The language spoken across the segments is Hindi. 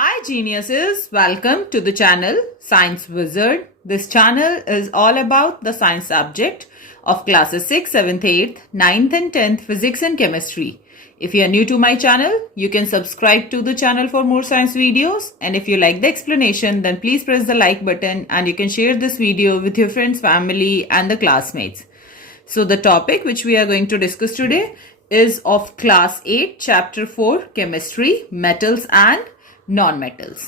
Hi geniuses, welcome to the channel Science Wizard. This channel is all about the science subject of classes 6, 7th, 8th, 9th and 10th physics and chemistry. If you are new to my channel, you can subscribe to the channel for more science videos, and if you like the explanation then please press the like button and you can share this video with your friends, family and the classmates. So the topic which we are going to discuss today is of class 8 chapter 4 chemistry, metals and non metals.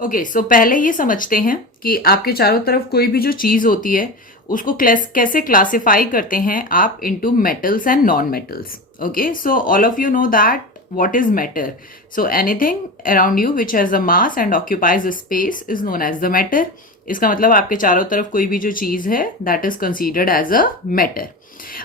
Okay, so पहले ये समझते हैं कि आपके चारों तरफ कोई भी जो चीज होती है उसको कैसे क्लासिफाई करते हैं आप into metals and non metals. Okay, so all of you know that what is matter. So anything around you which has a mass and occupies a space is known as the matter. इसका मतलब आपके चारों तरफ कोई भी जो चीज है that is considered as a matter.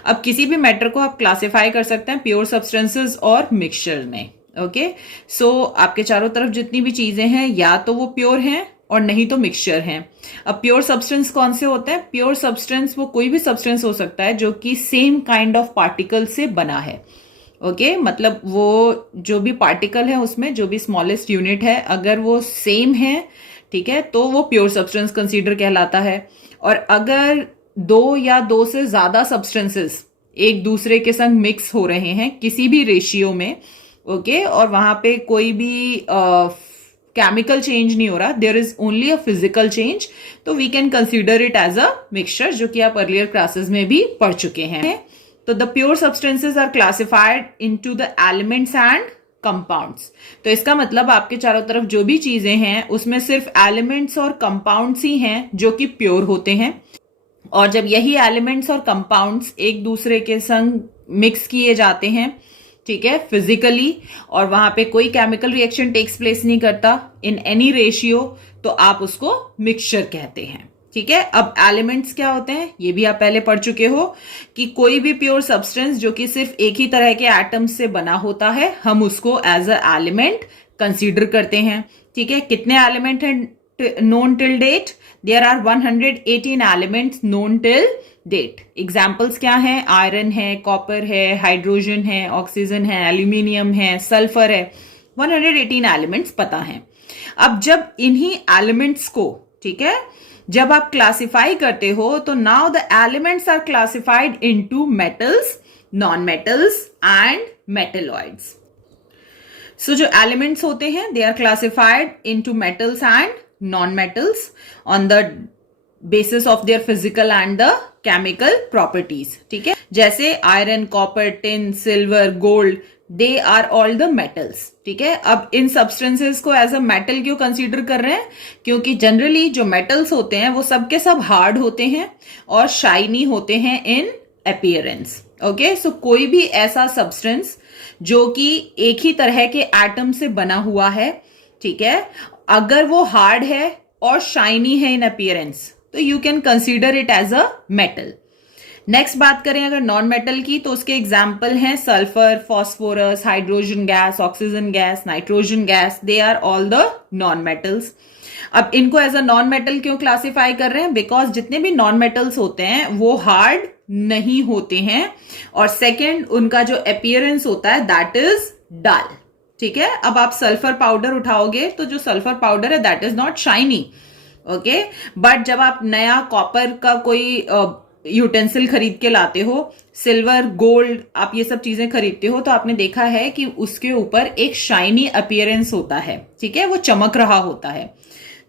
अब किसी भी मैटर को आप क्लासिफाई कर सकते हैं प्योर सब्सटेंसेस और मिक्सचर में. ओके, सो आपके चारों तरफ जितनी भी चीजें हैं या तो वो प्योर हैं और नहीं तो मिक्सचर हैं. अब प्योर सब्सटेंस कौन से होते हैं? प्योर सब्सटेंस वो कोई भी सब्सटेंस हो सकता है जो कि सेम काइंड ऑफ पार्टिकल से बना है. ओके, मतलब वो जो भी पार्टिकल है उसमें जो भी स्मॉलेस्ट यूनिट है अगर वो सेम है, ठीक है, तो वो प्योर सब्सटेंस कंसीडर कहलाता है. और अगर दो या दो से ज्यादा सब्सटेंसेस एक दूसरे के संग मिक्स हो रहे हैं किसी भी रेशियो में, ओके, और वहां पे कोई भी केमिकल चेंज नहीं हो रहा, there is only a physical change, तो we can consider it as a mixture, जो कि आप अर्लियर क्लासेस में भी पढ़ चुके हैं. तो the pure substances are classified into the elements and compounds. तो इसका मतलब आपके चारों तरफ जो भी चीजें हैं उसमें सिर्फ एलिमेंट्स और कंपाउंड्स ही हैं जो कि प्योर होते हैं. और जब यही एलिमेंट्स और कंपाउंड्स एक दूसरे के संग मिक्स किए जाते हैं, ठीक है, फिजिकली, और वहां पे कोई केमिकल रिएक्शन टेक्स प्लेस नहीं करता इन एनी रेशियो, तो आप उसको मिक्सचर कहते हैं. ठीक है, अब एलिमेंट्स क्या होते हैं ये भी आप पहले पढ़ चुके हो कि कोई भी प्योर सब्सटेंस जो कि सिर्फ एक ही तरह के एटम्स से बना होता है हम उसको एज अ एलिमेंट कंसीडर करते हैं. ठीक है, कितने एलिमेंट हैं known till date? There are 118 elements known till date. Examples क्या हैं? आयरन है, कॉपर है, हाइड्रोजन है, ऑक्सीजन है, एल्यूमिनियम है, सल्फर है. 118 एलिमेंट्स पता है. अब जब इन्हीं एलिमेंट्स को, ठीक है, जब आप क्लासिफाई करते हो तो now the elements are classified into metals, non metals and metalloids. So जो एलिमेंट्स होते हैं they are classified into metals and non-metals on the basis of their physical and the chemical properties. ठीक है, जैसे iron, copper, tin, silver, gold, they are all the metals. ठीक है, अब इन सब्सटेंसेस को एज अ मेटल क्यों कंसीडर कर रहे हैं? क्योंकि जनरली जो मेटल्स होते हैं वो सबके सब हार्ड होते हैं और शाइनी होते हैं इन अपीयरेंस. ओके, सो कोई भी ऐसा सब्सटेंस जो कि एक ही तरह के एटम से बना हुआ है, ठीक है, अगर वो हार्ड है और शाइनी है इन अपीयरेंस तो you can consider it as a metal. Next बात करें अगर नॉन मेटल की, तो उसके एग्जाम्पल हैं sulphur, phosphorus, hydrogen gas, oxygen gas, nitrogen gas. They are all the non metals. अब इनको एज अ नॉन मेटल क्यों क्लासिफाई कर रहे हैं? बिकॉज जितने भी नॉन मेटल्स होते हैं वो हार्ड नहीं होते हैं, और सेकेंड उनका जो अपीयरेंस होता है दैट इज डल. ठीक है, अब आप सल्फर पाउडर उठाओगे तो जो सल्फर पाउडर है that is not shiny. Okay, but जब आप नया कॉपर का कोई यूटेंसिल खरीद के लाते हो, सिल्वर, गोल्ड, आप ये सब चीजें खरीदते हो, तो आपने देखा है कि उसके ऊपर एक शाइनी अपीयरेंस होता है. ठीक है, वो चमक रहा होता है.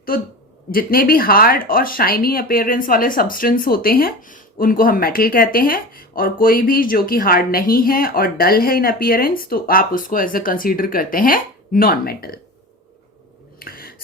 तो जितने भी हार्ड और शाइनी अपीयरेंस वाले सब्सटेंस होते हैं उनको हम मेटल कहते हैं, और कोई भी जो कि हार्ड नहीं है और डल है इन अपीयरेंस तो आप उसको एज अ कंसीडर करते हैं non metal.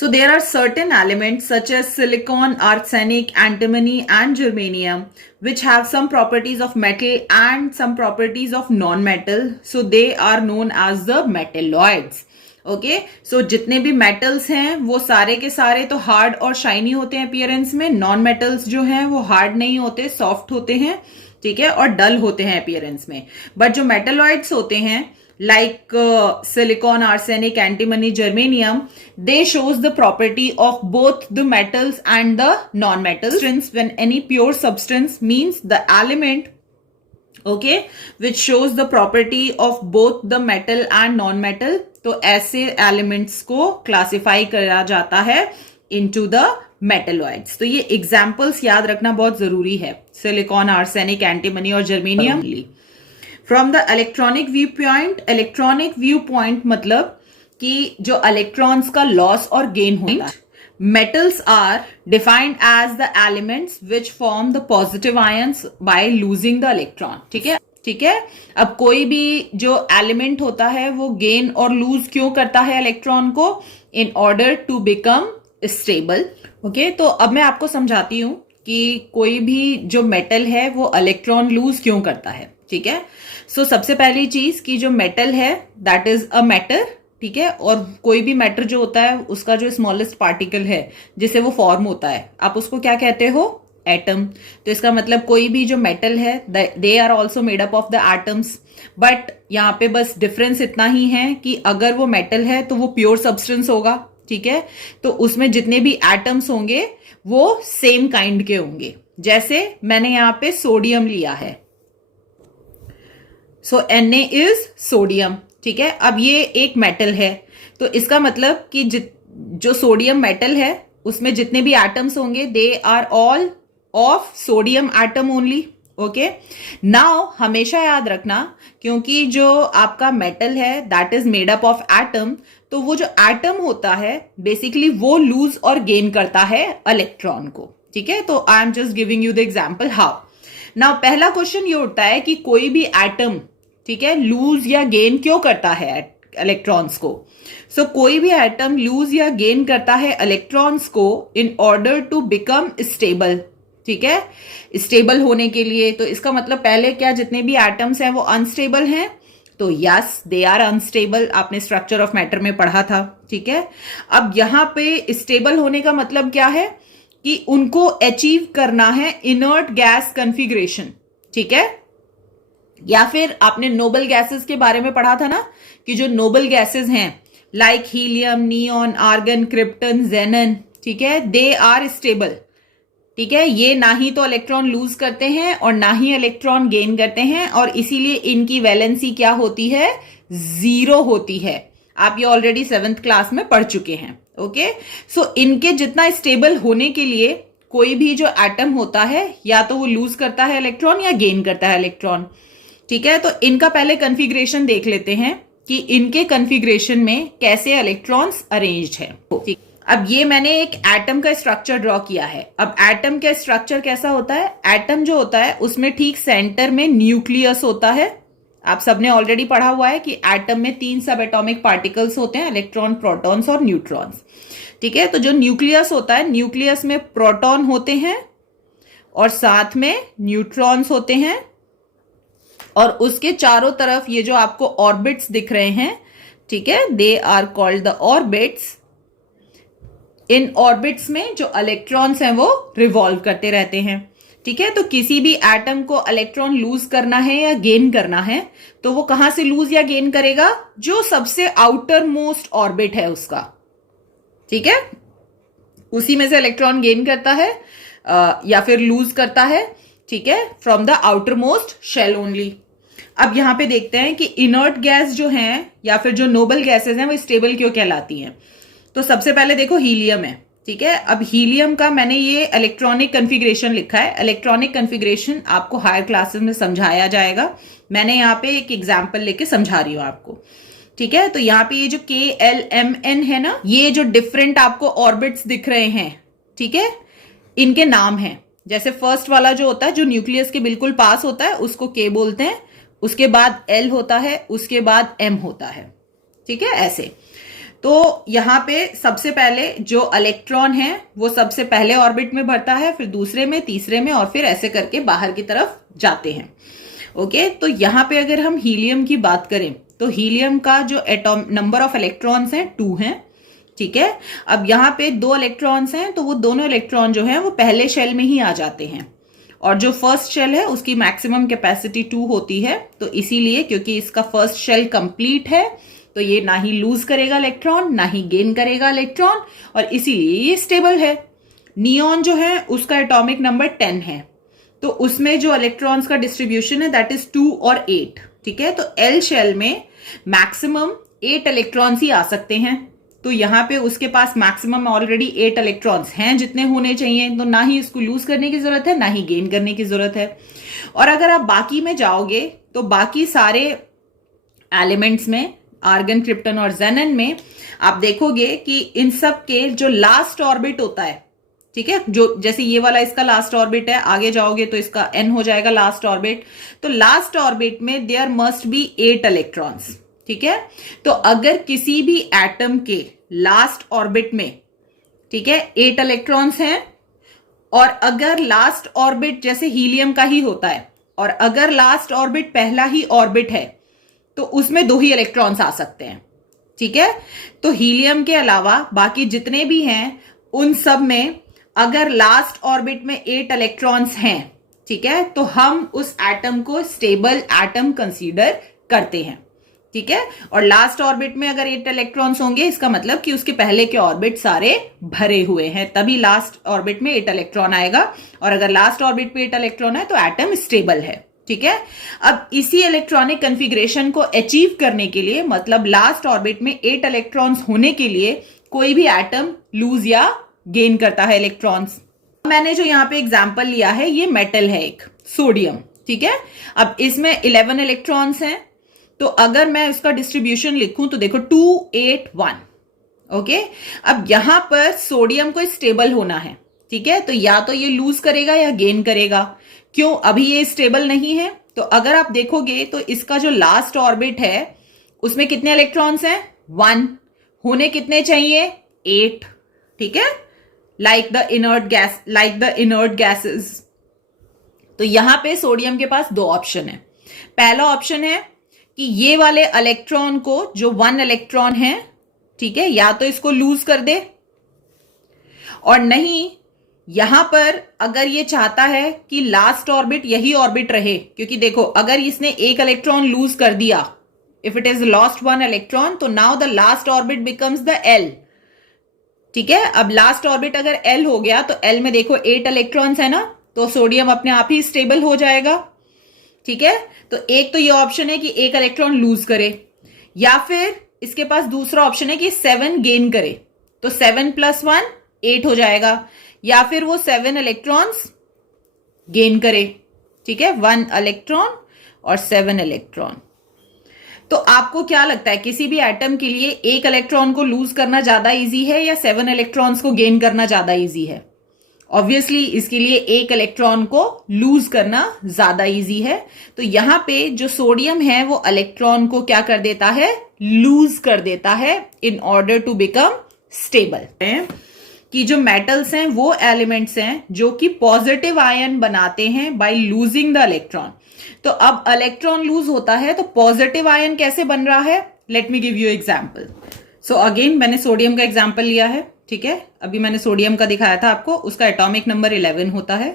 So there are certain elements such as silicon, arsenic, antimony and germanium which have some properties of metal and some properties of non-metal. So they are known as the metalloids. Okay, so जितने भी मेटल्स हैं वो सारे के सारे तो हार्ड और शाइनी होते हैं अपीयरेंस में. नॉन मेटल्स जो हैं वो हार्ड नहीं होते, सॉफ्ट होते हैं, ठीक है, और डल होते हैं अपीयरेंस में. बट जो मेटलॉइड्स होते हैं like silicon, arsenic, antimony, germanium, they shows the property of both the metals and the non-metals. When any pure substance means the element okay, which shows the property of both the metal and non metal. तो ऐसे एलिमेंट्स को क्लासिफाई करा जाता है इनटू द मेटलॉइड्स। तो ये एग्जाम्पल्स याद रखना बहुत जरूरी है, सिलिकॉन, आर्सेनिक, एंटीमनी और germanium. From the electronic view point मतलब कि जो इलेक्ट्रॉन्स का लॉस और गेन होता है। Metals are defined as the elements which form the positive ions by losing the electron। ठीक है, ठीक है। अब कोई भी जो एलिमेंट होता है वो गेन और लूज क्यों करता है इलेक्ट्रॉन को? In order to become stable. Okay, तो अब मैं आपको समझाती हूं कि कोई भी जो मेटल है वो इलेक्ट्रॉन लूज क्यों करता है। ठीक है, सो सबसे पहली चीज कि जो मेटल है दैट इज अ मैटर। ठीक है, और कोई भी मैटर जो होता है उसका जो स्मॉलेस्ट पार्टिकल है जिससे वो फॉर्म होता है, आप उसको क्या कहते हो? एटम। तो इसका मतलब कोई भी जो मेटल है they are also made up of the atoms. But यहाँ पे बस डिफरेंस इतना ही है कि अगर वो मेटल है तो वो प्योर सब्सटेंस होगा। ठीक है, तो उसमें जितने भी एटम्स होंगे वो सेम काइंड के होंगे। जैसे मैंने यहाँ पे सोडियम लिया है, सो Na इज सोडियम। ठीक है, अब ये एक मेटल है तो इसका मतलब कि जो सोडियम मेटल है उसमें जितने भी एटम्स होंगे they are all of sodium atom only. Okay, now हमेशा याद रखना क्योंकि जो आपका मेटल है that is made up of atom, तो वो जो एटम होता है बेसिकली वो लूज और गेन करता है इलेक्ट्रॉन को। ठीक है, तो I am just giving you the example how. Now पहला क्वेश्चन ये उठता है कि कोई भी एटम, ठीक है, लूज या गेन क्यों करता है इलेक्ट्रॉन्स को? सो कोई भी एटम लूज या गेन करता है इलेक्ट्रॉन्स को in order to become stable. ठीक है, स्टेबल होने के लिए। तो इसका मतलब पहले क्या जितने भी एटम्स हैं वो अनस्टेबल हैं? तो यस, दे आर अनस्टेबल। आपने स्ट्रक्चर ऑफ मैटर में पढ़ा था। ठीक है, अब यहां पे स्टेबल होने का मतलब क्या है कि उनको अचीव करना है इनर्ट गैस कॉन्फ़िगरेशन। ठीक है, या फिर आपने नोबल गैसेस के बारे में पढ़ा था ना कि जो नोबल गैसेस हैं like helium, neon, argon, krypton, xenon, ठीक है, दे आर स्टेबल। ठीक है, ये ना ही तो इलेक्ट्रॉन लूज करते हैं और ना ही इलेक्ट्रॉन गेन करते हैं और इसीलिए इनकी वैलेंसी क्या होती है? 0 होती है। आप ये ऑलरेडी 7th क्लास में पढ़ चुके हैं। ओके, सो इनके जितना स्टेबल होने के लिए कोई भी जो एटम होता है या तो वो लूज करता है इलेक्ट्रॉन या गेन करता है इलेक्ट्रॉन। ठीक है, तो इनका पहले कॉन्फ़िगरेशन देख लेते हैं कि इनके कॉन्फ़िगरेशन में कैसे इलेक्ट्रॉन्स अरेंज्ड है। ठीक, अब ये मैंने एक एटम का स्ट्रक्चर ड्रॉ किया है। अब एटम का स्ट्रक्चर कैसा होता है? एटम जो होता है उसमें ठीक सेंटर में न्यूक्लियस होता है। आप सबने ऑलरेडी पढ़ा हुआ है कि एटम में 3 सब एटॉमिक पार्टिकल्स होते हैं, इलेक्ट्रॉन, प्रोटॉन्स और न्यूट्रॉन्स। ठीक है, तो जो न्यूक्लियस होता है, न्यूक्लियस में प्रोटॉन होते हैं और साथ में न्यूट्रॉन्स होते हैं और उसके चारों तरफ ये जो आपको ऑर्बिट्स दिख रहे हैं, ठीक है, they are called the orbits. इन ऑर्बिट्स में जो इलेक्ट्रॉन्स हैं वो रिवॉल्व करते रहते हैं। ठीक है, तो किसी भी एटम को इलेक्ट्रॉन लूज करना है या गेन करना है तो वो कहां से लूज या गेन करेगा? जो सबसे आउटर मोस्ट ऑर्बिट है उसका। ठीक है, उसी में से इलेक्ट्रॉन गेन करता है या फिर लूज करता है। ठीक है, from the outer most shell only. अब यहां पे देखते हैं कि इनर्ट गैस जो है या फिर जो नोबल गैसेस हैं वो स्टेबल क्यों कहलाती हैं। तो सबसे पहले देखो हीलियम है। ठीक है, अब हीलियम का मैंने ये इलेक्ट्रॉनिक कॉन्फ़िगरेशन लिखा है। इलेक्ट्रॉनिक कॉन्फ़िगरेशन आपको हायर क्लासेस में समझाया जाएगा। मैंने यहाँ पे एक एग्जाम्पल लेके समझा रही हूँ आपको। ठीक है, तो यहाँ पे ये जो KLMN है ना, ये जो डिफरेंट आपको ऑर्बिट्स दिख रहे हैं, ठीक है, इनके नाम हैं। जैसे फर्स्ट वाला जो होता है जो न्यूक्लियस के बिल्कुल पास होता है उसको K बोलते हैं, उसके बाद L होता है, उसके बाद M होता है। ठीक है, ऐसे। तो यहां पे सबसे पहले जो इलेक्ट्रॉन है वो सबसे पहले ऑर्बिट में भरता है, फिर दूसरे में, तीसरे में और फिर ऐसे करके बाहर की तरफ जाते हैं। ओके, तो यहां पे अगर हम हीलियम की बात करें तो हीलियम का जो एटॉम नंबर ऑफ इलेक्ट्रॉन्स हैं 2 हैं। ठीक है, अब यहां पे 2 इलेक्ट्रॉन्स हैं तो वो दोनों इलेक्ट्रॉन जो हैं वो पहले शेल में ही आ जाते हैं और जो फर्स्ट शेल है उसकी मैक्सिमम कैपेसिटी 2 होती है। तो इसीलिए क्योंकि इसका फर्स्ट शेल कंप्लीट है तो ये ना ही लूज करेगा इलेक्ट्रॉन ना ही गेन करेगा इलेक्ट्रॉन और इसीलिए ये स्टेबल है। नियॉन जो है उसका एटॉमिक नंबर 10 है। तो उसमें जो इलेक्ट्रॉन्स का डिस्ट्रीब्यूशन है दैट इज 2 और 8, ठीक है। तो एल शेल में मैक्सिमम 8 इलेक्ट्रॉन्स ही आ सकते हैं, तो यहां पे उसके पास मैक्सिमम ऑलरेडी 8 इलेक्ट्रॉन्स हैं जितने होने चाहिए, तो ना ही इसको लूज करने की जरूरत है ना ही गेन करने की जरूरत है। और अगर आप बाकी में जाओगे तो बाकी सारे एलिमेंट्स में, आर्गन, क्रिप्टन और जेनन में, आप देखोगे कि इन सब के जो लास्ट ऑर्बिट होता है, ठीक है, जो जैसे ये वाला इसका लास्ट ऑर्बिट है, आगे जाओगे तो इसका एन हो जाएगा लास्ट ऑर्बिट। तो लास्ट ऑर्बिट में देयर मस्ट बी 8 इलेक्ट्रॉन्स, ठीक है। तो अगर किसी भी एटम के लास्ट ऑर्बिट में, ठीक है, 8 इलेक्ट्रॉन्स हैं, और अगर लास्ट ऑर्बिट जैसे हीलियम का ही होता है, और अगर लास्ट ऑर्बिट पहला ही ऑर्बिट है तो उसमें 2 ही इलेक्ट्रॉन्स आ सकते हैं, ठीक है। तो हीलियम के अलावा बाकी जितने भी हैं उन सब में अगर लास्ट ऑर्बिट में 8 इलेक्ट्रॉन्स हैं, ठीक है, तो हम उस एटम को स्टेबल एटम कंसीडर करते हैं, ठीक है। और लास्ट ऑर्बिट में अगर 8 इलेक्ट्रॉन्स होंगे, इसका मतलब कि उसके पहले के ऑर्बिट सारे भरे हुए हैं, तभी लास्ट ऑर्बिट में 8 इलेक्ट्रॉन आएगा। और अगर लास्ट ऑर्बिट पे 8 इलेक्ट्रॉन है तो एटम स्टेबल है, ठीक है। अब इसी इलेक्ट्रॉनिक कन्फिग्रेशन को अचीव करने के लिए, मतलब लास्ट ऑर्बिट में 8 इलेक्ट्रॉन्स होने के लिए, कोई भी एटम लूज या गेन करता है इलेक्ट्रॉन्स। मैंने जो यहां पे एग्जांपल लिया है, ये मेटल है एक, सोडियम, ठीक है। अब इसमें 11 इलेक्ट्रॉन्स हैं, तो अगर मैं उसका डिस्ट्रीब्यूशन लिखूं तो देखो 2 8 1, ओके। अब यहां पर सोडियम को स्टेबल होना है, ठीक है, तो या तो ये लूज करेगा या गेन करेगा। क्यों? अभी ये स्टेबल नहीं है। तो अगर आप देखोगे तो इसका जो लास्ट ऑर्बिट है उसमें कितने इलेक्ट्रॉन्स हैं? 1। होने कितने चाहिए? 8, ठीक है, लाइक द इनर्ट गैसेस। तो यहां पे सोडियम के पास 2 ऑप्शन है। पहला ऑप्शन है कि ये वाले इलेक्ट्रॉन को, जो 1 इलेक्ट्रॉन है, ठीक है, या तो इसको लूज कर दे, और नहीं, यहां पर अगर ये चाहता है कि लास्ट ऑर्बिट यही ऑर्बिट रहे, क्योंकि देखो अगर इसने 1 इलेक्ट्रॉन लूज कर दिया, if it is lost 1 electron, तो now the last orbit becomes the L, ठीक है। अब लास्ट ऑर्बिट अगर एल हो गया तो एल में देखो 8 इलेक्ट्रॉन्स है ना, तो सोडियम अपने आप ही स्टेबल हो जाएगा, ठीक है। तो एक तो ये ऑप्शन है कि 1 इलेक्ट्रॉन लूज करे, या फिर इसके पास दूसरा ऑप्शन है कि 7 गेन करे, तो 7 + 1 8 हो जाएगा, या फिर वो 7 इलेक्ट्रॉन्स गेन करे, ठीक है, 1 इलेक्ट्रॉन और 7 इलेक्ट्रॉन। तो आपको क्या लगता है, किसी भी एटम के लिए 1 इलेक्ट्रॉन को लूज करना ज्यादा इजी है या 7 इलेक्ट्रॉन्स को गेन करना ज्यादा इजी है? ऑब्वियसली इसके लिए 1 इलेक्ट्रॉन को लूज करना ज्यादा इजी है। तो यहां पे जो सोडियम है वो इलेक्ट्रॉन को क्या कर देता है? लूज कर देता है in order to become stable. कि जो मेटल्स हैं वो एलिमेंट्स हैं जो कि पॉजिटिव आयन बनाते हैं बाय लूजिंग द इलेक्ट्रॉन। तो अब इलेक्ट्रॉन लूज होता है तो पॉजिटिव आयन कैसे बन रहा है? Let me give you example. So again मैंने सोडियम का एग्जांपल लिया है, ठीक है। अभी मैंने सोडियम का दिखाया था आपको, उसका एटॉमिक नंबर 11 होता है।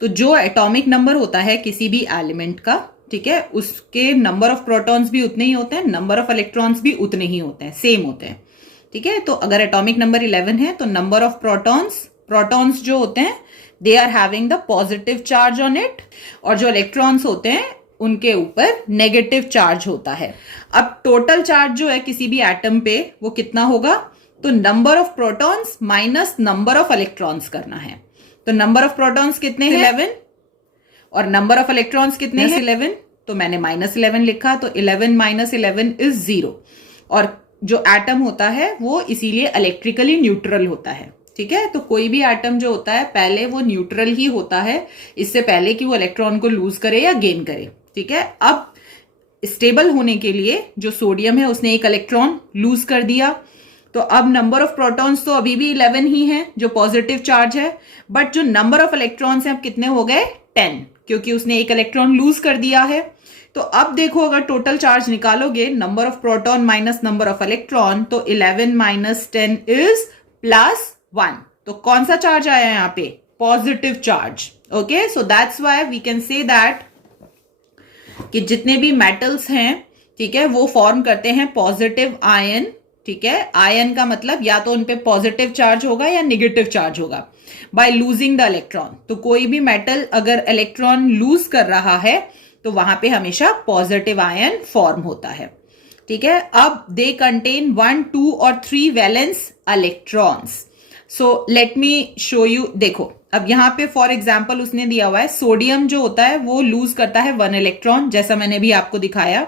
तो जो एटॉमिक नंबर होता है किसी भी एलिमेंट का, ठीक है, उसके नंबर ऑफ प्रोटॉन्स भी उतने ही होते हैं, नंबर ऑफ इलेक्ट्रॉन्स भी उतने ही होते हैं, सेम होते हैं, ठीक है। तो अगर एटॉमिक नंबर 11 है तो नंबर ऑफ प्रोटॉन्स जो होते हैं they are having the positive charge on it, और जो इलेक्ट्रॉन्स होते हैं उनके ऊपर नेगेटिव चार्ज होता है। अब टोटल चार्ज जो है किसी भी एटम पे वो कितना होगा? तो number of protons minus number of electrons करना है। तो नंबर ऑफ प्रोटॉन्स कितने हैं? 11, और नंबर ऑफ इलेक्ट्रॉन्स कितने हैं? 11। तो मैंने -11 लिखा, तो 11 - 11 इज 0। और जो एटम होता है वो इसीलिए इलेक्ट्रिकली न्यूट्रल होता है, ठीक है। तो कोई भी एटम जो होता है पहले वो न्यूट्रल ही होता है, इससे पहले कि वो इलेक्ट्रॉन को लूज करे या गेन करे, ठीक है। अब स्टेबल होने के लिए जो सोडियम है उसने 1 इलेक्ट्रॉन लूज कर दिया, तो अब नंबर ऑफ प्रोटॉन्स तो अभी भी 11 ही है जो पॉजिटिव चार्ज है, बट जो नंबर ऑफ इलेक्ट्रॉन्स हैं अब कितने हो गए? 10, क्योंकि उसने 1 इलेक्ट्रॉन लूज कर दिया है। तो अब देखो अगर टोटल चार्ज निकालोगे, number of proton minus number of electron, तो 11 - 10 इज +1। तो कौन सा चार्ज आया यहां पे? Positive charge, okay. So that's why we can say that कि जितने भी मेटल्स हैं, ठीक है, वो फॉर्म करते हैं पॉजिटिव आयन, ठीक है, आयन का मतलब या तो उन पे पॉजिटिव चार्ज होगा या निगेटिव चार्ज होगा बाय लूजिंग द इलेक्ट्रॉन। तो कोई भी मेटल अगर इलेक्ट्रॉन लूज कर रहा है तो वहां पे हमेशा पॉजिटिव आयन फॉर्म होता है, ठीक है। अब दे कंटेन 1, 2 और 3 valence electrons. So let me show you. देखो अब यहां पे फॉर एग्जाम्पल उसने दिया हुआ है सोडियम जो होता है वो लूज करता है 1 इलेक्ट्रॉन, जैसा मैंने भी आपको दिखाया।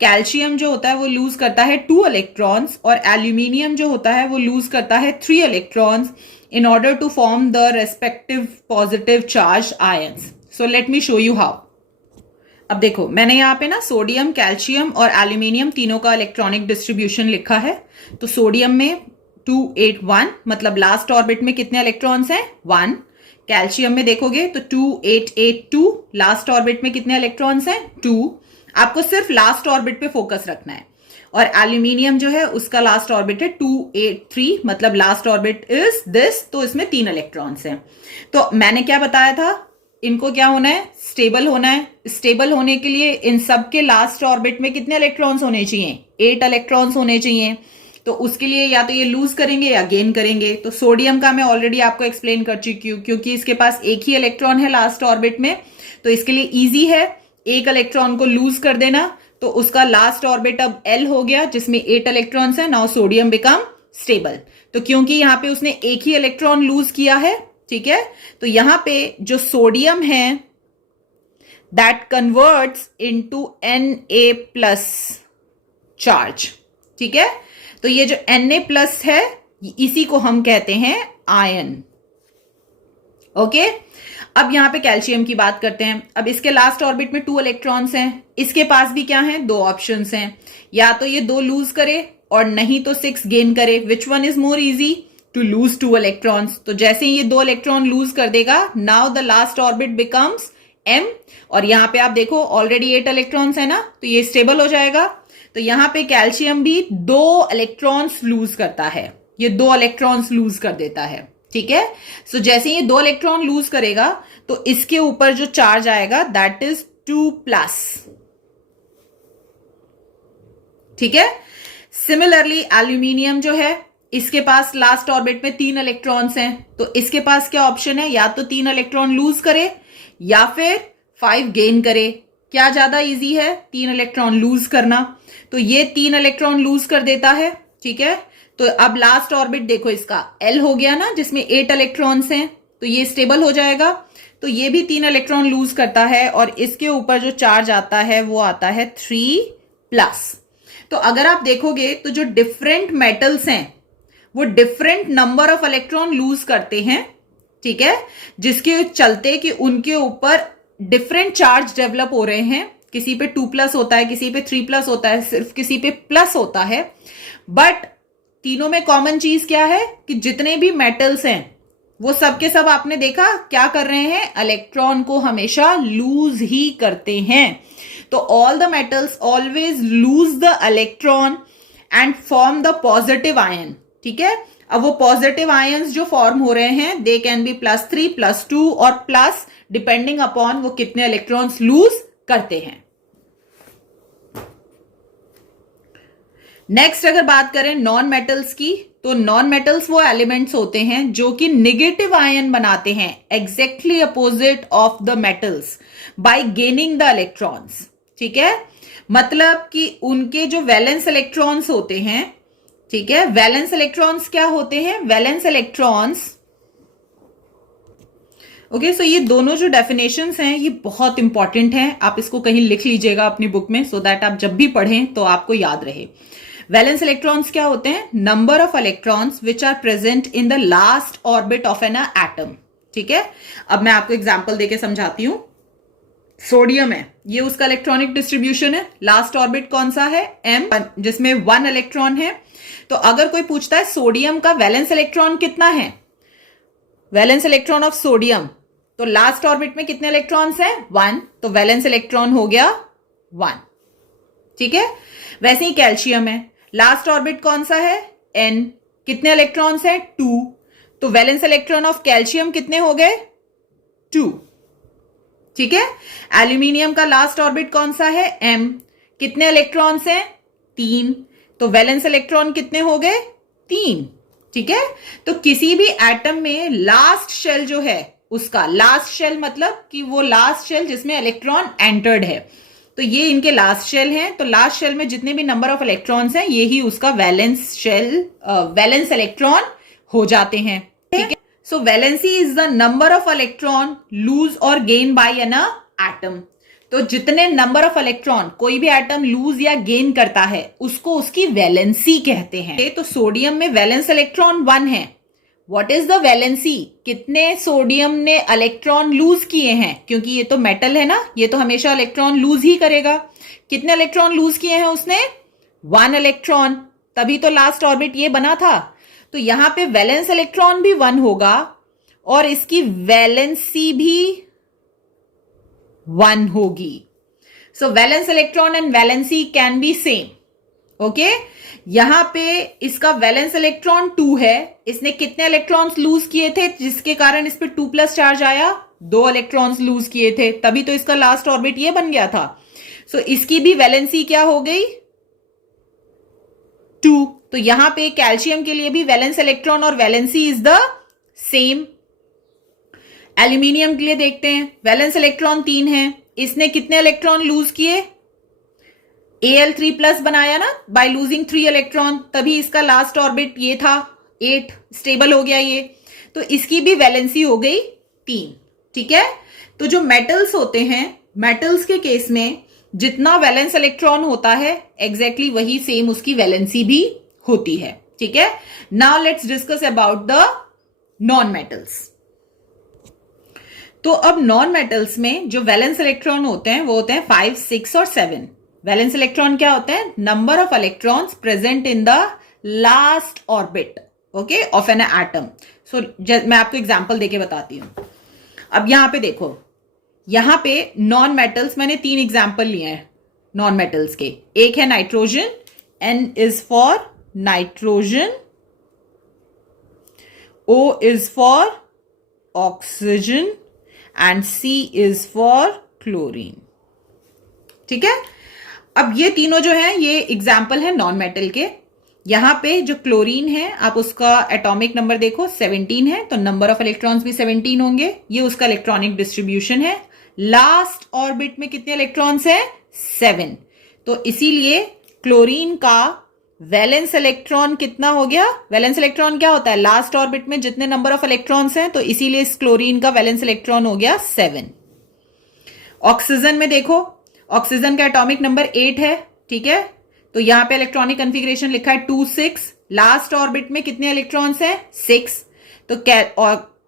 कैल्शियम जो होता है वो लूज करता है 2 इलेक्ट्रॉन्स, और एल्यूमिनियम जो होता है वो लूज करता है 3 electrons in order to form the respective positive charged ions. So let me show you how. अब देखो मैंने यहाँ पे ना सोडियम, कैल्शियम और एल्यूमिनियम तीनों का इलेक्ट्रॉनिक डिस्ट्रीब्यूशन लिखा है। तो सोडियम में 281, मतलब लास्ट ऑर्बिट में कितने इलेक्ट्रॉन्स हैं? 1। कैल्शियम में देखोगे तो 2882, लास्ट ऑर्बिट में कितने इलेक्ट्रॉन्स हैं? 2। आपको सिर्फ लास्ट ऑर्बिट पे फोकस रखना है। और एल्यूमिनियम जो है उसका लास्ट ऑर्बिट है 283, मतलब लास्ट ऑर्बिट इज दिस, तो इसमें 3 इलेक्ट्रॉन्स हैं। तो मैंने क्या बताया था, इनको क्या होना है? स्टेबल होना है। स्टेबल होने के लिए इन सब के लास्ट ऑर्बिट में कितने इलेक्ट्रॉन्स होने चाहिए? 8 इलेक्ट्रॉन्स होने चाहिए। तो उसके लिए या तो ये लूज करेंगे या गेन करेंगे। तो सोडियम का मैं ऑलरेडी आपको एक्सप्लेन कर चुकी हूं, क्योंकि इसके पास एक ही इलेक्ट्रॉन है लास्ट ऑर्बिट में, तो इसके लिए ईजी है एक इलेक्ट्रॉन को लूज कर देना। तो उसका लास्ट ऑर्बिट अब L हो गया, जिसमें 8 इलेक्ट्रॉन्स है। Now sodium become stable. तो क्योंकि यहां पे उसने एक ही इलेक्ट्रॉन लूज किया है, ठीक है, तो यहां पे जो सोडियम है that converts into Na+ charge, ठीक है। तो ये जो Na+ है इसी को हम कहते हैं आयन। ओके, अब यहां पे कैल्शियम की बात करते हैं। अब इसके लास्ट ऑर्बिट में 2 इलेक्ट्रॉन्स हैं। इसके पास भी क्या है? 2 ऑप्शंस हैं, या तो ये 2 लूज करे और नहीं तो 6 गेन करे। Which one is more easy? To lose 2 electrons. तो जैसे ही ये 2 इलेक्ट्रॉन लूज कर देगा, now the last orbit becomes M, और यहां पे आप देखो ऑलरेडी 8 इलेक्ट्रॉन्स है ना, तो ये स्टेबल हो जाएगा। तो यहां पे कैल्शियम भी 2 इलेक्ट्रॉन्स लूज करता है, ये 2 इलेक्ट्रॉन्स लूज कर देता है, ठीक है। सो जैसे ये 2 इलेक्ट्रॉन लूज करेगा तो इसके ऊपर जो चार्ज आएगा दैट इज 2+, ठीक है। सिमिलरली एल्यूमिनियम जो है इसके पास लास्ट ऑर्बिट में 3 इलेक्ट्रॉन्स हैं। तो इसके पास क्या ऑप्शन है? या तो 3 इलेक्ट्रॉन लूज करे या फिर 5 गेन करे। क्या ज्यादा इजी है? 3 इलेक्ट्रॉन लूज करना। तो ये 3 इलेक्ट्रॉन लूज कर देता है, ठीक है। तो अब लास्ट ऑर्बिट देखो इसका L हो गया ना, जिसमें 8 इलेक्ट्रॉन्स हैं, तो ये स्टेबल हो जाएगा। तो ये भी 3 इलेक्ट्रॉन लूज करता है और इसके ऊपर जो चार्ज आता है वो आता है 3+। तो अगर आप देखोगे तो जो डिफरेंट मेटल्स हैं वो different number of electron loose करते हैं, ठीक है, जिसके चलते कि उनके ऊपर डिफरेंट चार्ज डेवलप हो रहे हैं। किसी पे 2+ होता है, किसी पे 3+ होता है, सिर्फ किसी पे प्लस होता है। बट तीनों में कॉमन चीज क्या है कि जितने भी मेटल्स हैं वो सब के सब आपने देखा क्या कर रहे हैं? इलेक्ट्रॉन को हमेशा लूज ही करते हैं। तो all the metals always lose the electron and form the positive ion, ठीक है। अब वो पॉजिटिव आयंस जो फॉर्म हो रहे हैं दे कैन बी +3, +2 और प्लस, डिपेंडिंग अपॉन वो कितने इलेक्ट्रॉन्स लूज करते हैं। नेक्स्ट अगर बात करें नॉन मेटल्स की, तो नॉन मेटल्स वो एलिमेंट्स होते हैं जो कि निगेटिव आयन बनाते हैं, exactly opposite of the metals, bye gaining the electrons, ठीक है। मतलब कि उनके जो वैलेंस इलेक्ट्रॉन्स होते हैं, ठीक है, वैलेंस इलेक्ट्रॉन्स क्या होते हैं? Valence electrons, okay. सो ये दोनों जो डेफिनेशंस हैं ये बहुत इंपॉर्टेंट हैं, आप इसको कहीं लिख लीजिएगा अपनी बुक में, सो दैट आप जब भी पढ़ें तो आपको याद रहे। वैलेंस इलेक्ट्रॉन्स क्या होते हैं? Number of electrons which are present in the last orbit of an atom, ठीक है। अब मैं आपको एग्जांपल देके समझाती हूं। सोडियम है, ये उसका इलेक्ट्रॉनिक डिस्ट्रीब्यूशन है। लास्ट ऑर्बिट कौन सा है? M, जिसमें 1 इलेक्ट्रॉन है। तो अगर कोई पूछता है सोडियम का वैलेंस इलेक्ट्रॉन कितना है, वैलेंस इलेक्ट्रॉन ऑफ सोडियम, तो लास्ट ऑर्बिट में कितने इलेक्ट्रॉन्स हैं? 1, तो वैलेंस इलेक्ट्रॉन हो गया 1, ठीक है। वैसे ही कैल्शियम है, लास्ट ऑर्बिट कौन सा है? N, कितने इलेक्ट्रॉन्स हैं? 2, तो वैलेंस इलेक्ट्रॉन ऑफ कैल्शियम कितने हो गए? 2, ठीक है। एल्यूमिनियम का लास्ट ऑर्बिट कौन सा है? M, कितने इलेक्ट्रॉन्स हैं? 3, तो वैलेंस इलेक्ट्रॉन कितने हो गए? 3। ठीक है, तो किसी भी एटम में लास्ट शेल जो है उसका, लास्ट शेल मतलब कि वो लास्ट शेल जिसमें इलेक्ट्रॉन एंटर्ड है, तो ये इनके लास्ट शेल हैं। तो लास्ट शेल में जितने भी नंबर ऑफ इलेक्ट्रॉन्स हैं यही उसका वैलेंस शेल, वैलेंस इलेक्ट्रॉन हो जाते हैं। ठीक है, so valency is the number of electron lose और गेन बाय एन एटम। तो जितने नंबर ऑफ इलेक्ट्रॉन कोई भी एटम लूज या गेन करता है उसको उसकी वैलेंसी कहते हैं। तो सोडियम में वैलेंस इलेक्ट्रॉन 1 है। What is the valency? कितने सोडियम ने इलेक्ट्रॉन लूज किए हैं, क्योंकि ये तो मेटल है ना, ये तो हमेशा इलेक्ट्रॉन लूज ही करेगा। कितने इलेक्ट्रॉन लूज किए हैं उसने? 1 इलेक्ट्रॉन, तभी तो लास्ट ऑर्बिट ये बना था। तो यहां पे वैलेंस इलेक्ट्रॉन भी 1 होगा और इसकी वैलेंसी भी 1 होगी। So valence electron and valency can be same. Okay, यहां पे इसका वैलेंस इलेक्ट्रॉन 2 है। इसने कितने इलेक्ट्रॉन्स लूज किए थे जिसके कारण इस पे 2+ चार्ज आया? 2 इलेक्ट्रॉन्स लूज किए थे, तभी तो इसका लास्ट ऑर्बिट ये बन गया था। सो इसकी भी वैलेंसी क्या हो गई? 2। तो यहां पे कैल्शियम के लिए भी वैलेंस इलेक्ट्रॉन और valency is the same. Aluminium के लिए देखते हैं, वैलेंस इलेक्ट्रॉन 3 है। इसने कितने इलेक्ट्रॉन लूज किए? Al3+ बनाया ना बाय लूजिंग 3 इलेक्ट्रॉन, तभी इसका लास्ट ऑर्बिट ये था 8, स्टेबल हो गया ये। तो इसकी भी वैलेंसी हो गई 3। ठीक है, तो जो मेटल्स होते हैं, मेटल्स के केस में जितना वैलेंस इलेक्ट्रॉन होता है एग्जैक्टली वही सेम उसकी वैलेंसी भी होती है। ठीक है, now let's discuss about the non metals. तो अब नॉन मेटल्स में जो वैलेंस इलेक्ट्रॉन होते हैं वो होते हैं 5, 6 और 7। वैलेंस इलेक्ट्रॉन क्या होते हैं? Number of electrons present in the last orbit, okay, of an atom. So मैं आपको एग्जांपल देके बताती हूं। अब यहां पे देखो, यहां पे नॉन मेटल्स मैंने 3 एग्जांपल लिए हैं नॉन मेटल्स के। एक है nitrogen, N is for nitrogen, O is for oxygen and C is for chlorine. ठीक है, अब ये तीनों जो है ये एग्जाम्पल है नॉन मेटल के। यहां पे जो क्लोरीन है आप उसका एटॉमिक नंबर देखो 17 है, तो नंबर ऑफ इलेक्ट्रॉन्स भी 17 होंगे। ये उसका इलेक्ट्रॉनिक डिस्ट्रीब्यूशन है। लास्ट ऑर्बिट में कितने इलेक्ट्रॉन्स हैं? 7। तो इसीलिए क्लोरीन का वैलेंस इलेक्ट्रॉन कितना हो गया? वैलेंस इलेक्ट्रॉन क्या होता है? लास्ट ऑर्बिट में जितने नंबर ऑफ इलेक्ट्रॉन्स हैं, तो इसीलिए इस क्लोरीन का वैलेंस इलेक्ट्रॉन हो गया 7। ऑक्सीजन में देखो, ऑक्सीजन का एटॉमिक नंबर 8 है। ठीक है, तो यहां पे इलेक्ट्रॉनिक कन्फिग्रेशन लिखा है 2, 6। लास्ट ऑर्बिट में कितने इलेक्ट्रॉन्स हैं? 6। तो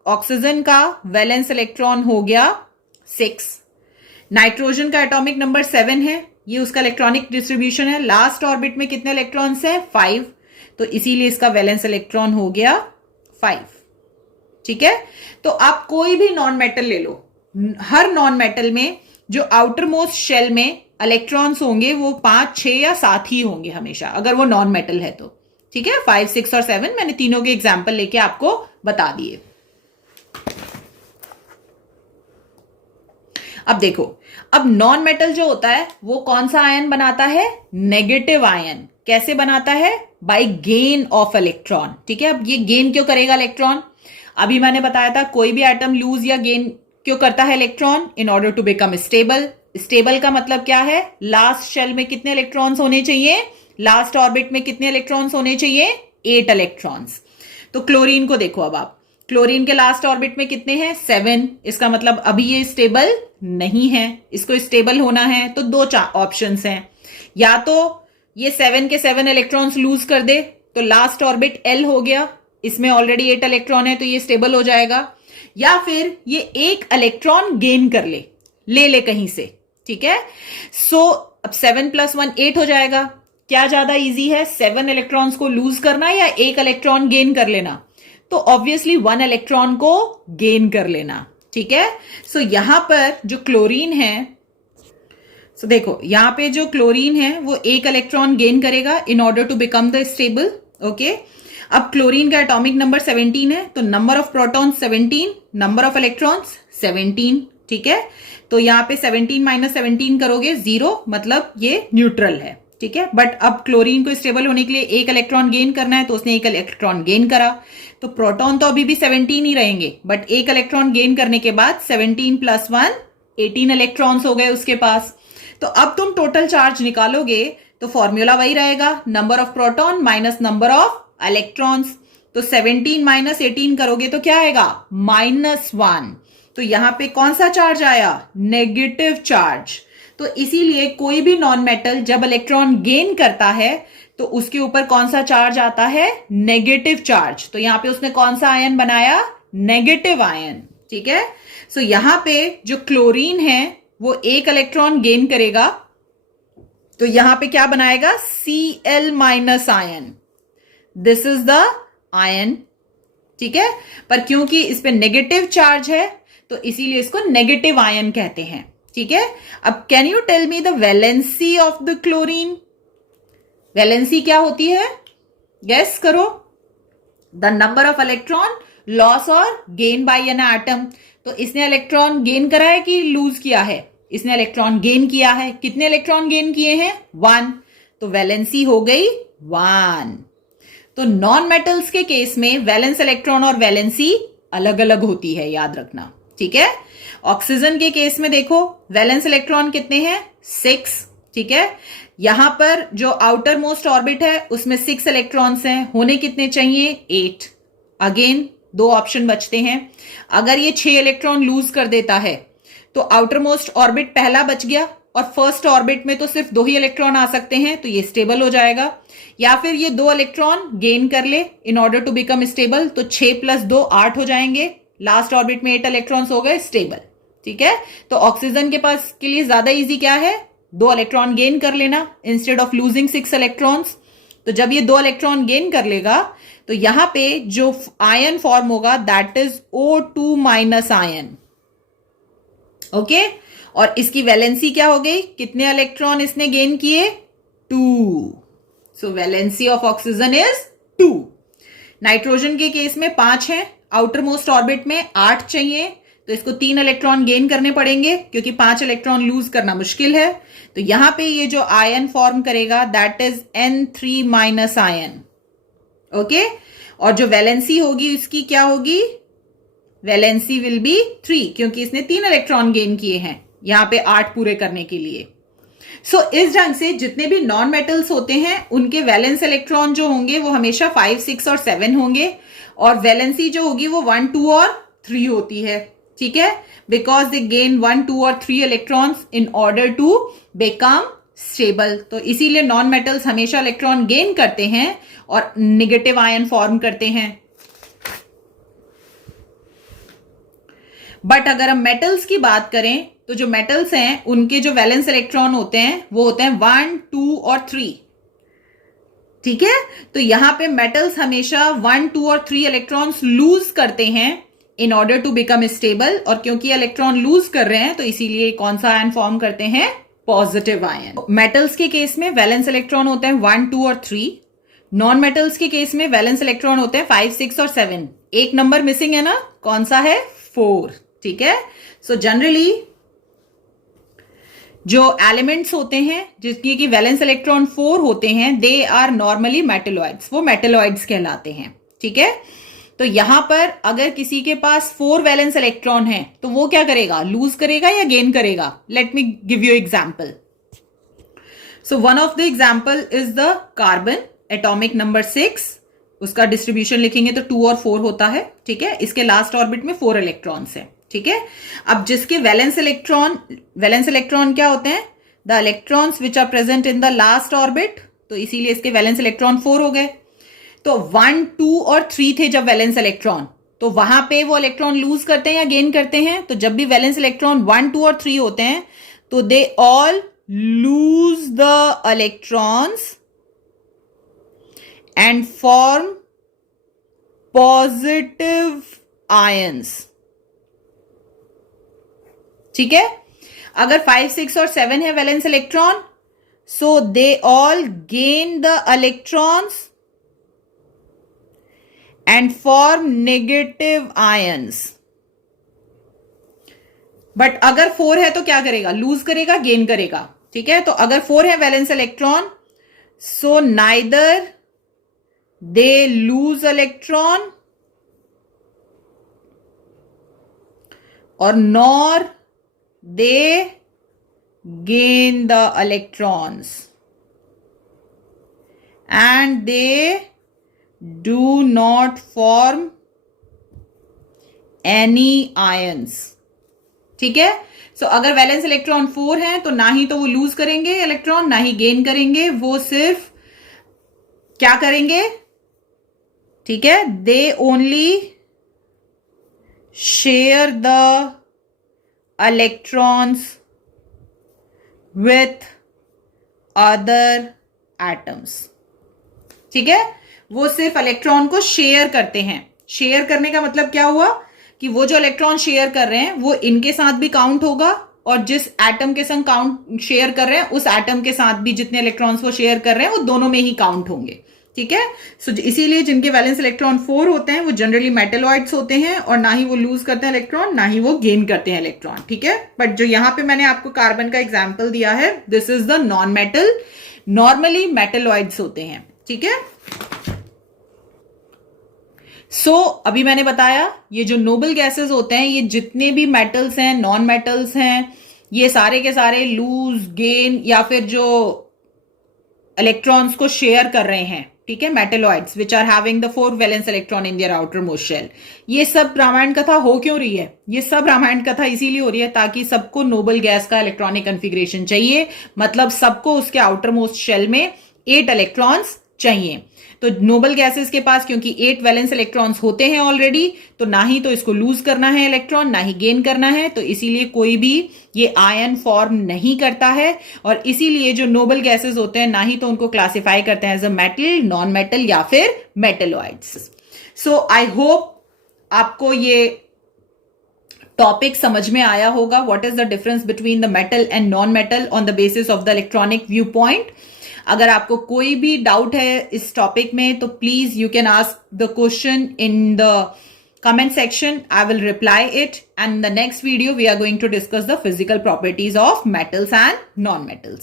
ऑक्सीजन का वैलेंस इलेक्ट्रॉन हो गया 6। नाइट्रोजन का एटॉमिक नंबर 7 है, ये उसका इलेक्ट्रॉनिक डिस्ट्रीब्यूशन है। लास्ट ऑर्बिट में कितने इलेक्ट्रॉन्स हैं? 5। तो इसीलिए इसका वैलेंस इलेक्ट्रॉन हो गया 5। ठीक है, तो आप कोई भी नॉन मेटल ले लो, हर नॉन मेटल में जो आउटर मोस्ट शेल में इलेक्ट्रॉन्स होंगे वो 5, 6 या 7 ही होंगे हमेशा, अगर वो नॉन मेटल है तो। ठीक है, 5, 6 और 7 मैंने तीनों के एग्जाम्पल लेके आपको बता दिए। अब देखो, अब नॉन मेटल जो होता है वो कौन सा आयन बनाता है? Negative ion. कैसे बनाता है? By gain of electron. ठीक है, अब ये गेन क्यों करेगा इलेक्ट्रॉन? अभी मैंने बताया था कोई भी एटम लूज या गेन क्यों करता है electron? In order to become stable. Stable का मतलब क्या है? लास्ट शेल में कितने इलेक्ट्रॉन्स होने चाहिए? लास्ट ऑर्बिट में कितने इलेक्ट्रॉन्स होने चाहिए? 8 इलेक्ट्रॉन्स। तो क्लोरीन को देखो, अब आप क्लोरीन के लास्ट ऑर्बिट में कितने हैं? 7। इसका मतलब अभी ये स्टेबल नहीं है। इसको स्टेबल होना है तो 2 ऑप्शंस हैं, या तो ये 7 के 7 इलेक्ट्रॉन्स लूज कर दे तो लास्ट ऑर्बिट L हो गया, इसमें ऑलरेडी 8 इलेक्ट्रॉन है तो ये स्टेबल हो जाएगा, या फिर ये 1 इलेक्ट्रॉन गेन कर ले कहीं से। ठीक है, सो अब 7 + 1 8 हो जाएगा। क्या ज्यादा इजी है, 7 इलेक्ट्रॉन्स को लूज करना या 1 इलेक्ट्रॉन गेन कर लेना? तो ऑब्वियसली 1 इलेक्ट्रॉन को गेन कर लेना। ठीक है, सो यहां पर जो क्लोरीन है, सो देखो यहां पे जो क्लोरीन है वो 1 इलेक्ट्रॉन गेन करेगा in order to become the stable. Okay, अब क्लोरीन का एटॉमिक नंबर 17 है, तो number of protons 17, number of electrons 17। ठीक है, तो यहां पे 17 - 17 करोगे 0, मतलब ये न्यूट्रल है। ठीक है। बट अब क्लोरीन को स्टेबल होने के लिए एक इलेक्ट्रॉन गेन करना है, तो उसने एक इलेक्ट्रॉन गेन करा, तो प्रोटॉन तो अभी भी 17 ही रहेंगे, बट एक इलेक्ट्रॉन गेन करने के बाद 17 + 1 18 इलेक्ट्रॉन्स हो गए उसके पास। तो अब तुम टोटल चार्ज निकालोगे तो फॉर्मूला वही रहेगा, number of proton minus number of electrons. तो 17 - 18 करोगे तो क्या आएगा, -1। तो यहां पे कौन सा चार्ज आया, नेगेटिव चार्ज। तो इसीलिए कोई भी नॉन मेटल जब इलेक्ट्रॉन गेन करता है तो उसके ऊपर कौन सा चार्ज आता है, नेगेटिव चार्ज। तो यहां पे उसने कौन सा आयन बनाया, नेगेटिव आयन। ठीक है। सो यहां पे जो क्लोरीन है वो एक इलेक्ट्रॉन गेन करेगा, तो यहां पे क्या बनाएगा, Cl- ion. This is the ion. ठीक है। पर क्योंकि इस पे नेगेटिव चार्ज है तो इसीलिए इसको नेगेटिव आयन कहते हैं। ठीक है। अब can you tell me the valency of the chlorine. Valency क्या होती है, गेस करो। The number of electron loss और गेन बाय एन एटम। तो इसने इलेक्ट्रॉन गेन करा है कि लूज किया है, इसने इलेक्ट्रॉन गेन किया है। कितने इलेक्ट्रॉन गेन किए हैं, 1। तो वैलेंसी हो गई 1। तो नॉन मेटल्स के केस में वैलेंस इलेक्ट्रॉन और वैलेंसी अलग अलग होती है, याद रखना। ठीक है। ऑक्सीजन के केस में देखो वैलेंस इलेक्ट्रॉन कितने हैं, 6। ठीक है। यहां पर जो आउटर मोस्ट ऑर्बिट है उसमें 6 इलेक्ट्रॉन्स हैं, होने कितने चाहिए, 8। अगेन 2 ऑप्शन बचते हैं। अगर ये 6 इलेक्ट्रॉन लूज कर देता है तो आउटर मोस्ट ऑर्बिट पहला बच गया, और फर्स्ट ऑर्बिट में तो सिर्फ 2 ही इलेक्ट्रॉन आ सकते हैं, तो ये स्टेबल हो जाएगा। या फिर ये 2 इलेक्ट्रॉन गेन कर ले in order to become stable, तो 6 + 2 8 हो जाएंगे, लास्ट ऑर्बिट में 8 इलेक्ट्रॉन्स हो गए स्टेबल। ठीक है। तो ऑक्सीजन के पास के लिए ज्यादा इजी क्या है, 2 इलेक्ट्रॉन गेन कर लेना इंस्टेड ऑफ लूजिंग 6 इलेक्ट्रॉन्स। तो जब ये 2 इलेक्ट्रॉन गेन कर लेगा तो यहां पे जो आयन फॉर्म होगा that is O2- ion. Okay. और इसकी वैलेंसी क्या हो गई, कितने इलेक्ट्रॉन इसने गेन किए, 2। So valency of oxygen is 2। Nitrogen के केस में 5 है, आउटर मोस्ट ऑर्बिट में 8 चाहिए, तो इसको 3 इलेक्ट्रॉन गेन करने पड़ेंगे क्योंकि 5 इलेक्ट्रॉन लूज करना मुश्किल है। तो यहां पे ये जो आयन फॉर्म करेगा that is N3- ion. Okay. और जो वैलेंसी होगी उसकी क्या होगी, वैलेंसी विल बी 3, क्योंकि इसने 3 इलेक्ट्रॉन गेन किए हैं यहां पे 8 पूरे करने के लिए। सो इस ढंग से जितने भी नॉन मेटल्स होते हैं उनके वैलेंस इलेक्ट्रॉन जो होंगे वो हमेशा 5, 6 और 7 होंगे, और वैलेंसी जो होगी वो 1, 2 और 3 होती है। ठीक है। बिकॉज दे गेन 1, 2 और 3 electrons in order to become stable. तो इसीलिए नॉन मेटल्स हमेशा इलेक्ट्रॉन गेन करते हैं और नेगेटिव आयन फॉर्म करते हैं। बट अगर हम मेटल्स की बात करें तो जो मेटल्स हैं उनके जो वैलेंस इलेक्ट्रॉन होते हैं वो होते हैं 1, 2 और 3। ठीक है। तो यहां पे मेटल्स हमेशा 1, 2 और 3 इलेक्ट्रॉन्स लूज करते हैं in order to become stable, और क्योंकि इलेक्ट्रॉन लूज कर रहे हैं तो इसीलिए कौन सा आयन फॉर्म करते हैं, पॉजिटिव आयन। मेटल्स के केस में वैलेंस इलेक्ट्रॉन होते हैं 1, 2 और 3। नॉन मेटल्स के केस में वैलेंस इलेक्ट्रॉन होते हैं 5, 6 और 7। एक नंबर मिसिंग है ना, कौन सा है, 4। ठीक है। सो जनरली जो एलिमेंट्स होते हैं जिसकी की वैलेंस इलेक्ट्रॉन 4 होते हैं दे आर नॉर्मली मेटेलॉइड्स, वो मेटेलॉइड्स कहलाते हैं। ठीक है। तो यहां पर अगर किसी के पास 4 वैलेंस इलेक्ट्रॉन है तो वो क्या करेगा, लूज करेगा या गेन करेगा। Let me give you example. So one of the example is the carbon, atomic number 6। उसका डिस्ट्रीब्यूशन लिखेंगे तो 2 और 4 होता है। ठीक है। इसके लास्ट ऑर्बिट में 4 इलेक्ट्रॉन्स है। ठीक है। अब जिसके वैलेंस इलेक्ट्रॉन क्या होते हैं, the electrons which are present in the last orbit, तो इसीलिए इसके वैलेंस इलेक्ट्रॉन 4 हो गए। तो 1, 2 और 3 थे जब वैलेंस इलेक्ट्रॉन, तो वहां पे वो इलेक्ट्रॉन लूज करते हैं या गेन करते हैं, तो जब भी वैलेंस इलेक्ट्रॉन 1, 2 और 3 होते हैं तो they all lose the electrons and form positive ions. ठीक है। अगर 5, 6 और 7 है valence electron, so they all gain the electrons and form negative ions. But अगर 4 है तो क्या करेगा, लूज करेगा, गेन करेगा। ठीक है। तो अगर 4 है valence electron So neither they lose electron or nor they gain the electrons, and they do not form any ions. ठीक है. सो अगर वैलेंस इलेक्ट्रॉन 4 है तो ना ही तो वो लूज करेंगे इलेक्ट्रॉन, ना ही गेन करेंगे, वो सिर्फ क्या करेंगे, ठीक है, they only share the electrons with other atoms. ठीक है, वो सिर्फ इलेक्ट्रॉन को शेयर करते हैं. शेयर करने का मतलब क्या हुआ कि वो जो इलेक्ट्रॉन शेयर कर रहे हैं वो इनके साथ भी काउंट होगा, और जिस एटम के संग काउंट शेयर कर रहे हैं उस एटम के साथ भी जितने इलेक्ट्रॉन्स वो शेयर कर रहे हैं वो दोनों में ही काउंट होंगे. ठीक है. सो इसीलिए जिनके वैलेंस इलेक्ट्रॉन 4 होते हैं वो जनरली मेटलॉइड्स होते हैं, और ना ही वो लूज करते हैं इलेक्ट्रॉन, ना ही वो गेन करते हैं इलेक्ट्रॉन. ठीक है. बट जो यहां पे मैंने आपको कार्बन का एग्जाम्पल दिया है, this is the non metal. Normally metalloids होते हैं. ठीक है. अभी मैंने बताया ये जो नोबल गैसेस होते हैं, ये जितने भी मेटल्स हैं, नॉन मेटल्स हैं, ये सारे के सारे लूज, गेन या फिर जो इलेक्ट्रॉन्स को शेयर कर रहे हैं, ठीक है, metalloids which are having the 4 valence electron in their outer most shell. ये सब रामायण कथा हो क्यों रही है? ये सब रामायण कथा इसीलिए हो रही है ताकि सबको नोबल गैस का इलेक्ट्रॉनिक कॉन्फ़िगरेशन चाहिए, मतलब सबको उसके आउटर मोस्ट शेल में 8 इलेक्ट्रॉन्स चाहिए. तो नोबल गैसेस के पास क्योंकि 8 वैलेंस इलेक्ट्रॉन्स होते हैं ऑलरेडी, तो ना ही तो इसको लूज करना है इलेक्ट्रॉन, ना ही गेन करना है, तो इसीलिए कोई भी ये आयन फॉर्म नहीं करता है. और इसीलिए जो नोबल गैसेस होते हैं ना ही तो उनको क्लासिफाई करते हैं as a metal, non metal या फिर मेटलॉइड्स. सो आई होप आपको ये टॉपिक समझ में आया होगा. What is the difference between the metal and non metal on the basis of the electronic view point. अगर आपको कोई भी डाउट है इस टॉपिक में तो please you can ask the question in the comment section. I will reply it, and in the next video we are going to discuss the physical properties of metals and non-metals.